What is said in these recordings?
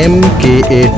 MKA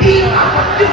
325।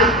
IQ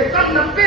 190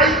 IQ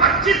25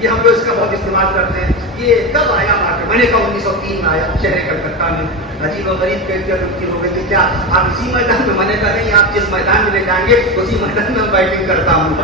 یہ ہم لوگ اس کا بہت استعمال کرتے ہیں. یہ کب آیا واقعہ؟ میں نے کہا 1903 میں آیا شہر کلکتہ میں. عجیب و غریب کیفیت ان کی ہو گئی کہ کیا آپ اسی میدان میں؟ میں نے کہا نہیں، آپ جس میدان میں لے جائیں گے اسی میدان میں بیٹنگ کرتا ہوں.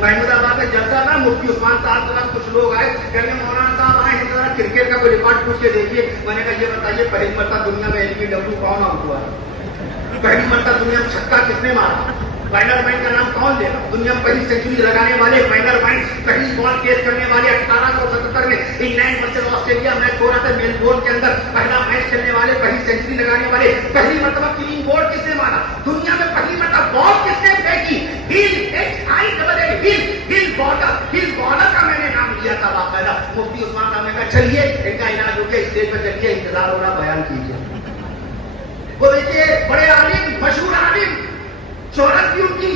محمود آباد میں جلسہ تھا، مفتی عثمان صاحب کے بعد کچھ لوگ آئے، کہنے مولانا صاحب آئے ہیں ذرا کرکٹ کا کوئی ریکارڈ پوچھ کے دیکھیے. میں نے کہا یہ بتائیے پہلی مرتبہ دنیا میں LBW کون آؤٹ ہوا ہے؟ پہلی مرتبہ دنیا میں چھکا کس نے مارا؟ فائنل مائنڈ کا نام کون دے گا؟ دنیا میں پہلی سینچری لگانے والے فائنل مائنڈ، پہلی بال کیس کرنے والے 1877 میں انگلینڈ ورسز آسٹریلیا میچ ہو رہا تھا میلبورن کے اندر، پہلا میچ کھیلنے والے، پہلی سینچری لگانے والے، پہلی مرتبہ کلین بورڈ کس نے مارا؟ دنیا میں پہلی مرتبہ بال کس نے پھینکی؟ ہل بالر کا میں نے نام لیا تھا باقاعدہ. مفتی عثمان صاحب نے کہا چلیے ان کا علاج ہو گیا، اسٹیج پہ چلیے، انتظار ہو رہا، بیان کیجیے. وہ دیکھیے بڑے عالم، مشہور عالم، شہرت بھی ان کی،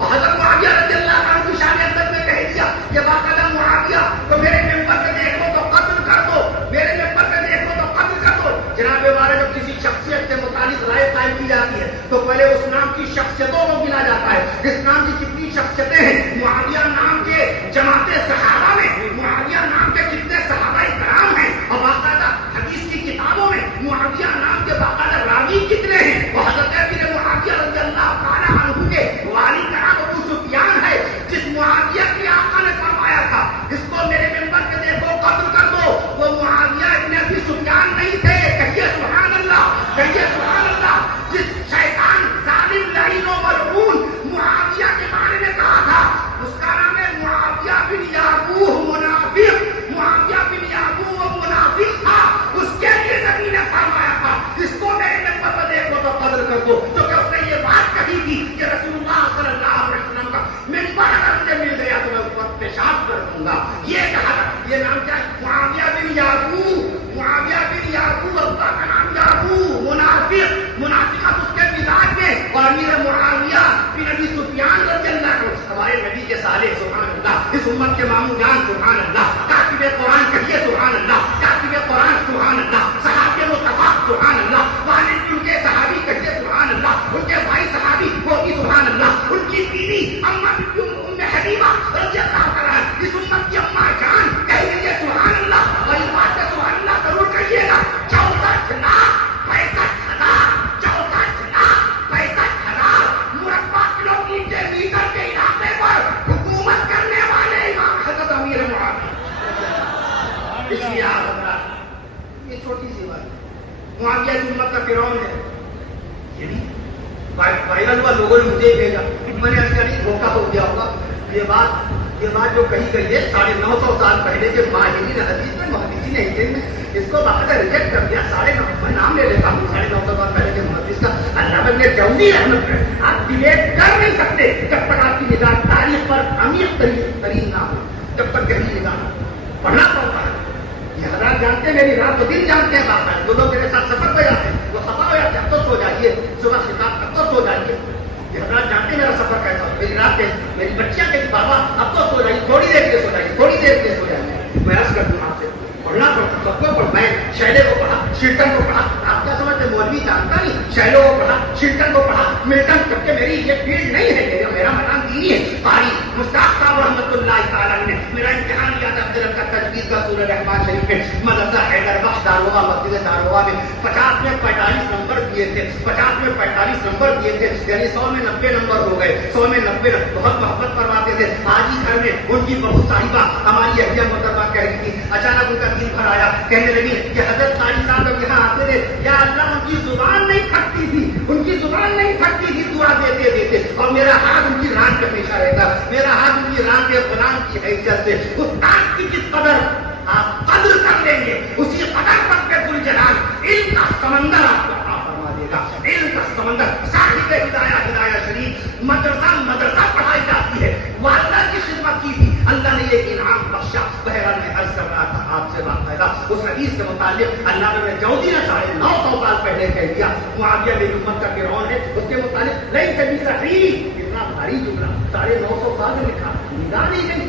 حضرت معاویہ رضی اللہ عنہ کی شان عظمت میں کہہ دیا کہ باقاعدہ معاویہ تو میرے ممبر پہ دیکھو تو قتل کر دو، میرے ممبر پہ دیکھو تو قتل کر دو. جناب والے جب کسی شخصیت سے متعلق رائے قائم کی جاتی ہے تو پہلے اس نام کی شخصیتوں کو گنا جاتا ہے. اس نام کی کتنی شخصیتیں ہیں؟ معاویہ نام کے جماعت صحابہ میں معاویہ نام کے کتنے صحابہ کرام ہیں، اور باقاعدہ حدیث کی کتابوں میں معاویہ نام کے باقاعدہ راوی کتنے ہیں. وہ حضرت ابن معاویہ رضی اللہ تعالیٰ عنہ کے والد کا نام ابو سفیان ہے، جس معاویہ کے آقا نے فرمایا تھا اس کو میرے ممبر پہ دیکھو قتل کر دو. وہ معاویہ ابن ابی سفیان نہیں تھے. کہیے سبحان اللہ، کہیے سبحان اللہ. جس شیطان ظالم لعین و ملعون معاویہ کے بارے میں کہا تھا اس کا نام ہے معاویہ بن یعقوب منافق. معاویہ بن یعقوب منافق تھا، اس کے لیے نبی نے فرمایا تھا اس کو میرے ممبر پہ دیکھو تو قتل کر دو. تو کہ اس نے یہ بات کہی تھی کہ رسول اللہ صلی اللہ علیہ وسلم کا ممبر اگر مجھے مل گیا تو میں اس وقت پیشاب کر دوں گا. یہ کہا تھا. یہ نام کیا ہے؟ معاویہ بن یعقوب. معاویہ بن یعقوب، ابا کا نام یعقوب، منافق. منافقت اس کے مزاج میں. اور امیر معاویہ بن ابی سفیان رضی اللہ عنہ ہمارے نبی کے سالے، سبحان اللہ، اس امت کے ماموں جان، سبحان اللہ، کاتب قرآن، کہیے سبحان اللہ، کاتب قرآن، سبحان اللہ، صحابی مصطفیٰ، سبحان اللہ، والد ان کے صحابی، کہیے سبحان اللہ، ان کے بھائی صحابی، وہ بھی سبحان اللہ، ان کی بیوی اماں ام حبیبہ رضی اللہ تعالیٰ اس امت کی اماں جان، کہہ دیجیے سبحان اللہ. اور اس بات سے سبحان اللہ ضرور کہیے گا. 64 لاکھ 65 ہزار مربع کلو میٹر کے علاقے پر حکومت کرنے والے امام حضرت امیر معاویہ. اس لیے آپ حضرات یہ چھوٹی سی بات ہے، معاویہ کی امت کا فرعون ہے. یہ بھی وائرل ہوا، لوگوں نے مجھے بھیجا، میں نے ایسا نہیں دھوکہ ہو گیا ہوگا. یہ بات جو کہی گئی ہے 950 سال پہلے کے ماہرین حدیث میں، محدثین ہند میں اس کو باقاعدہ ریجیکٹ کر دیا. 950 میں نام لے لیتا ہوں 950 سال پہلے کے محدث کا، علامہ ابن جوزی رحمۃ اللہ. آپ ڈیلیٹ کر نہیں سکتے جب تک آپ کی نگاہ تاریخ پر عمیق ترین نہ ہو، جب تک گہری نگاہ پڑھنا پڑتا ہے. یہ حضرات جانتے ہیں، میری رات و دن جانتے ہیں. باقاعدہ جو لوگ میرے ساتھ سفر پہ جاتے ہیں وہ خفا ہو جاتے ہیں، اب تو سو جائیے، صبح خطاب اب تو سو جائیے. یہ حضرات جانتے ہیں میرا سفر کیسا ہو. میری رات میری بچیاں کہتی بابا اب تو سو جائیے، تھوڑی دیر کے سو جائیے، تھوڑی دیر کے سو جائیے. میں عرض کر دوں آپ سے پڑھنا پڑتا سب کو پڑھ. میں شیلے کو پڑھا، شلٹن کو پڑھا. آپ کیا سمجھتے مولوی جانتا نہیں؟ شیلوں کو پڑھا، شلٹن کو پڑھا، ملٹن، جبکہ میری یہ فیلڈ نہیں ہے، میرا میدان دینی ہے. قاری مشتاق صاحب رحمۃ اللہ تعالیٰ نے میرا امتحان لیا تھا عبد کا تجوید کا سورہ رحمان شریف میں، مدرسہ حیدر بخش داروا مسجد داروا میں 50 میں 45 نمبر دیے تھے، 50 میں 45 نمبر دیے تھے، یعنی 100 میں 90 نمبر ہو گئے. 100 میں 90 بہت محبت کرواتے تھے. آج ہی گھر میں ان کی بہو صاحبہ ہماری اہلیہ محترمہ کہہ رہی تھی، اچانک ان کا دل بھر آیا، کہنے لگی کہ حضرت قاری صاحب جب یہاں آتے تھے یا اللہ ان کی زبان نہیں پھٹتی تھی، ان کی زبان نہیں پھٹتی تھی دعا دیتے دیتے، اور میرا ہاتھ ان کی ران پہ پیچھا رہتا، میرا ہاتھ ان کی ران پہ غلام کی حیثیت سے. اس بات کی جس قدر آپ قدر کر لیں گے اسی قدر پر کے ذل جلال علم کا سمندر آپ کو عطا فرما دے گا. علم کا سمندر. صاحب ہدایہ شریف مدرسہ پڑھائی جاتی ہے. والدہ کی خدمت کی تھی، اللہ نے یہ انعام بخشا. بہرحال میں عرض کر رہا تھا آپ سے باقاعدہ اس حدیث کے متعلق اللہ نے جوزی نے 950 سال پہلے کہہ دیا معاویہ میری امت کا فرعون ہے. اس کے متعلق نہیں کبھی صحیح، اتنا بھاری جملہ 950 سال میں لکھا، نگاہ نہیں گئی.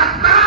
17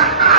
17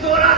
16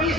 20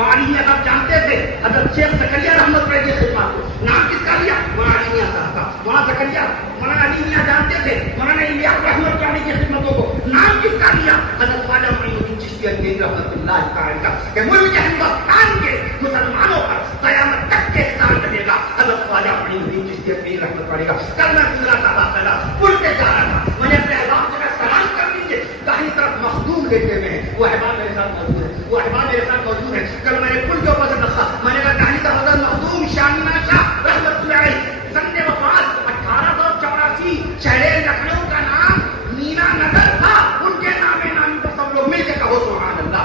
معالی میاں صاحب جانتے تھے حضرت شیخ زکریا رحمت اللہ کی خدمات کو. نام کس کا لیا؟ معالی میاں صاحب کا. مولانا زکریا مولانا علی میاں جانتے تھے مولانا الیاس رحمت اللہ کی خدمتوں کو. نام کس کا لیا؟ حضرت خواجہ معین الدین چشتی اجمیری رحمت اللہ تعالی کا. کہ ملک ہندوستان کے مسلمانوں پر قیامت تک کے احسان کرے گا حضرت خواجہ معین الدین چشتی اجمیری رحمت اللہ کا. کل میں گزرا تھا باقاعدہ پل پہ جا رہا تھا, میں نے اپنے احباب سے سلام کر لیجیے. داہنی طرف مخدوم لیتے ہوئے ہیں, وہ احباب میرے ساتھ موجود ہے, وہ احباب میرے ساتھ موجود ہے. کل میں نے پل کے اوپر سے رکھا, میں نے کہا داہنی طرف حضرت مخدوم شامینہ شاہ رحمت اللہ علیہ سن وفات 1884 شہر لکھنؤ کا نام مینا نگر تھا. ان کے نام نامی پر سب لوگ مل کے کہو سبحان اللہ.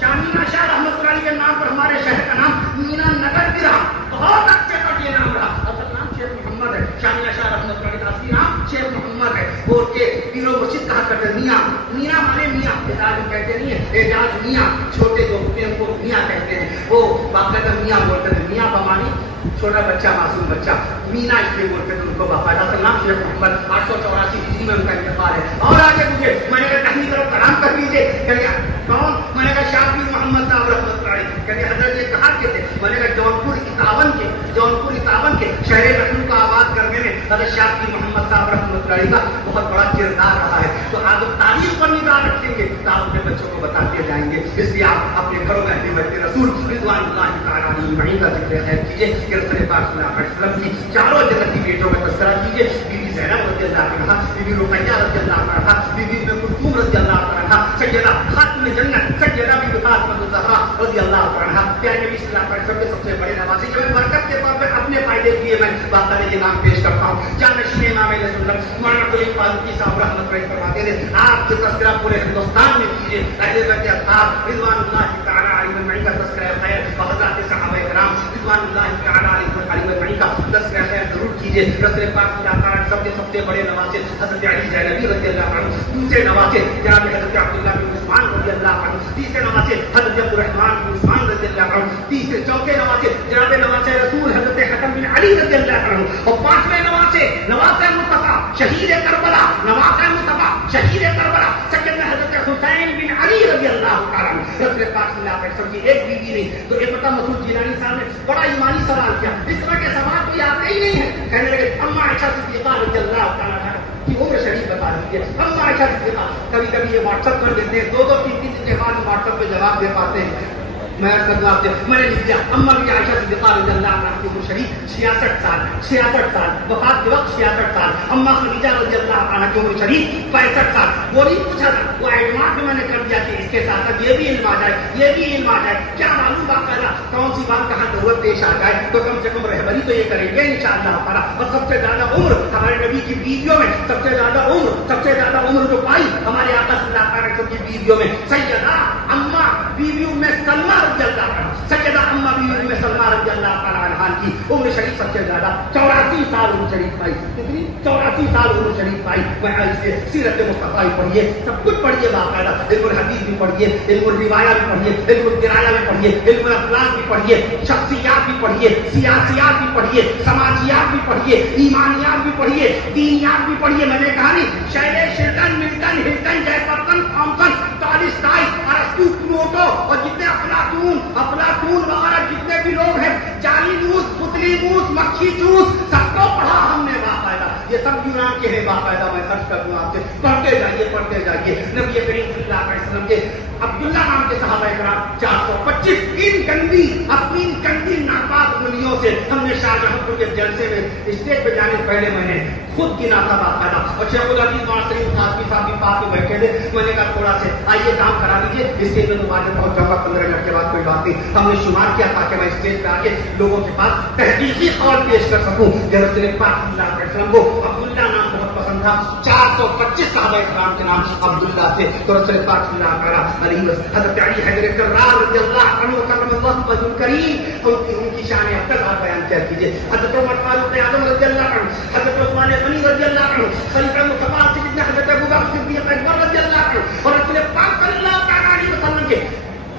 شامینہ شاہ رحمت اللہ علیہ کے نام پر ہمارے شہر کا نام مینا نگر بھی رہا. بہت اچھے تک یہ نام رہا. اصل نام شیخ محمد ہے. شامینہ شاہ رحمت اللہ علیہ کا اصلی نام شیخ محمد ہے. وہ کے پیرو مسجد کہا کرتے میاں. میاں مانے میاں, اعجاز کہتے نہیں ہے, اعجاز میاں. چھوٹے جو ہوتے ہیں ان کو میاں کہتے ہیں. وہ باقاعدہ میاں بولتے ہیں. میاں بمانی چھوٹا بچہ, معصوم بچہ. مینا اس لیے بولتے تھے ان کو باقاعدہ. اصل نام شیخ محمد. 884 ہجری میں ان کا انتقال ہے. اور آگے مجھے میں نے کہا دہنی طرف سلام کر لیجیے. کون؟ میں نے کہا شاہ پیر محمد صاحب رحمۃ اللہ علیہ. کہتے حضرت یہ کہاں کے تھے؟ میں نے کہا جونپور اتاون کے شہر لکھنؤ کو آباد کرنے میں حضرت شاہ پیر محمد صاحب رحمۃ اللہ علیہ کا بہت بڑا کردار رہا ہے. تو آج تاریخ پر نگاہ رکھیں گے تو آپ اپنے بچوں کو بتاتے جائیں گے. اس لیے آپ اپنے گھروں میں اہل بیت رسول رضوان اللہ تعالیٰ علیہ اجمعین کا ذکر خیر کیجیے. کہ رسول پاک صلی اللہ علیہ وسلم کی چاروں جنتی بیٹوں کا تذکرہ کیجیے. بی بی زینب رضی اللہ عنہا, بی بی رقیہ رضی اللہ عنہا, بی بی ام کلثوم رضی اللہ عنہا, سیدہ خاتم جنت سیدہ بی بی فاطمہ الزہرا رضی اللہ عنہا. پیارے نبی صلی اللہ علیہ وسلم کے سب سے بڑے نواسے جو میں برکت کے طور پر اپنے فائدے کے لیے میں باقاعدہ یہ نام پیش کرتا ہوں. جانشین امام اہل سنت مولانا قلی فاروقی صاحب رحمۃ اللہ فرماتے ہیں آپ کے تذکرہ پورے ہندوستان میں کیجیے. اہل بیت اصحاب رضوان اللہ تعالیٰ علیہ اجمعین کا تذکرہ خیر و حضرات صحابہ کرام رضوان اللہ تعالیٰ علیہ اجمعین کا تذکرہ خیر ضرور کیجیے. رسول پاک صلی اللہ علیہ وسلم کے سب سے بڑے نواسے حضرت علی زینبی رضی اللہ عنہ, دوسرے نواسے جناب حضرت عبداللہ بن عثمان رضی اللہ عنہ, تیسرے نواسے حضرت عبد الرحمن بن عثمان رضی اللہ عنہ, تیسرے چوتھے نواسے جناب نواسے رسول حضرت حسن بن علی رضی اللہ عنہ, اور پانچویں نواسے نواسے مصطفیٰ شہید کربلا, نواسے مصطفیٰ شہید کربلا سیدنا حضرت حسین بن علی رضی اللہ تعالیٰ عنہ. رسول پاک صلی اللہ علیہ وسلم کی ایک بیوی نہیں تو ایک بتا مسعود جیلانی صاحب نے بڑا ایمانی سوال کیا. اس طرح کے سوال کوئی آتے ہی نہیں ہے. کہنے لگے اما عائشہ صدیقہ رضی اللہ تعالیٰ عنہ کی عمر شریف بتا دیجیے. اما عائشہ صدیقہ کبھی کبھی یہ واٹس ایپ کر دیتے ہیں, 2-2 3 دن کے بعد واٹس ایپ پہ جواب دے پاتے ہیں. میں نے لکھ دیا اما بھی عائشہ صدیقہ رضی اللہ عنہ کی عمر شریف 66 سال, وفات کے وقت 66 سال. اما خدیجہ رضی اللہ عنہ کی عمر شریف 65 سال. وہ نہیں پوچھا تھا, وہ ایڈوانس میں نے کر دیا کہ اس کے ساتھ ساتھ یہ بھی علم آ جائے, یہ بھی علم آ جائے. کیا معلوم باقاعدہ کون سی بات کہاں ضرورت پیش آ جائے تو کم سے کم رہبری تو یہ کریں گے انشاءاللہ تعالیٰ. اور سب سے زیادہ عمر ہمارے نبی کی بیویوں میں سب سے زیادہ عمر جو پائی ہمارے آقا صلی اللہ علیہ وسلم کی بیویوں میں سیدہ اما بیویوں میں سلمہ رضی اللہ عنہ, سیدہ اما بیویوں میں سلمہ رضی اللہ تعالیٰ عنہ کی عمر شریف سب سے زیادہ 84 سال عمر شریف پائی. کتنی 84 سال عمر شریف پائی. وہ سے سیرت مصطفیٰ پڑھیے, سب کچھ پڑھیے باقاعدہ. علم الحدیث بھی پڑھیے, علم الروایہ بھی پڑھیے, علم الدرایا بھی پڑھیے, علم الاخلاق بھی پڑھیے, شخصیات بھی پڑھیے, سیاسیات بھی پڑھیے, سماجیات بھی پڑھیے, ایمانیات بھی پڑھیے, دینیات بھی پڑھیے. میں نے کہا نہیں شیلے شیلٹن ملٹن ہلٹن جے پرتن تھامسن ٹالسٹائی ارسطو پلوٹو اور جتنے افلاطون وغیرہ جتنے بھی لوگ ہیں, جالیلوس پتلیموس مکھی چوس سب کو پڑھا ہم نے باقاعدہ. یہ سب یونان کے ہیں باقاعدہ. میں سرچ کر دوں آپ سے, پڑھتے جائیے. نبی کریم صلی اللہ علیہ وسلم کے عبداللہ نام کے صحابہ کرام 425 اپنی گندی ناپاک انگلیوں سے ہم نے شاہجہاں پور کے جلسے میں اسٹیج پہ جانے سے پہلے میں نے خود گنا تھا باقاعدہ. اور شیخ العزیز معاصری صاحب بھی پاس میں بیٹھے تھے. میں نے کہا تھوڑا سے آئیے کام کرا دیجیے, اسٹیج پہ تو بعد میں پہنچ جاؤں گا 15 منٹ کے بعد, کوئی بات نہیں. ہم نے شمار کیا تاکہ میں اسٹیج پہ آ کے لوگوں کے پاس تحقیقی قول پیش کر سکوں. رسول پاک صلی اللہ علیہ وسلم کو عبداللہ نام بہت پسند تھا. 425 صحابہ کرام کے نام عبداللہ تھے. تو رسول پاک صلی اللہ علیہ وسلم حضرت علی حیدر کرار رضی اللہ عنہ کرم اللہ وجہ کریم ان کی شان افضل آپ بیان کیا کیجیے. حضرت عمر فاروق اعظم رضی اللہ عنہ, حضرت عثمان غنی رضی اللہ عنہ, خلیفہ مصطفیٰ سیدنا حضرت ابوبکر صدیق اکبر رضی اللہ عنہ, اور رسول پاک صلی اللہ علیہ وسلم کے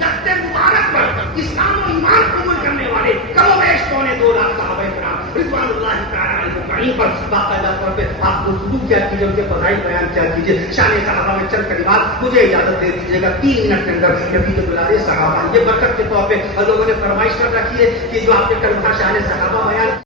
دست مبارک پر اسلام و ایمان قبول کرنے والے کم و بیش 2.25 لاکھ صحابہ کرام رضوان اللہ تعالیٰ علیہ وسلم پر باقاعدہ طور پہ آپ کو درود کیا کیجیے، ان کے فضائل بیان کیا کیجیے، شان صحابہ میں چند کلمات مجھے اجازت دے دیجیے گا 3 منٹ کے اندر. نبی کے دلارے صحابہ، یہ برکت کے طور پہ لوگوں نے فرمائش کر رکھی ہے کہ جو آپ نے کلمہ شان صحابہ بیان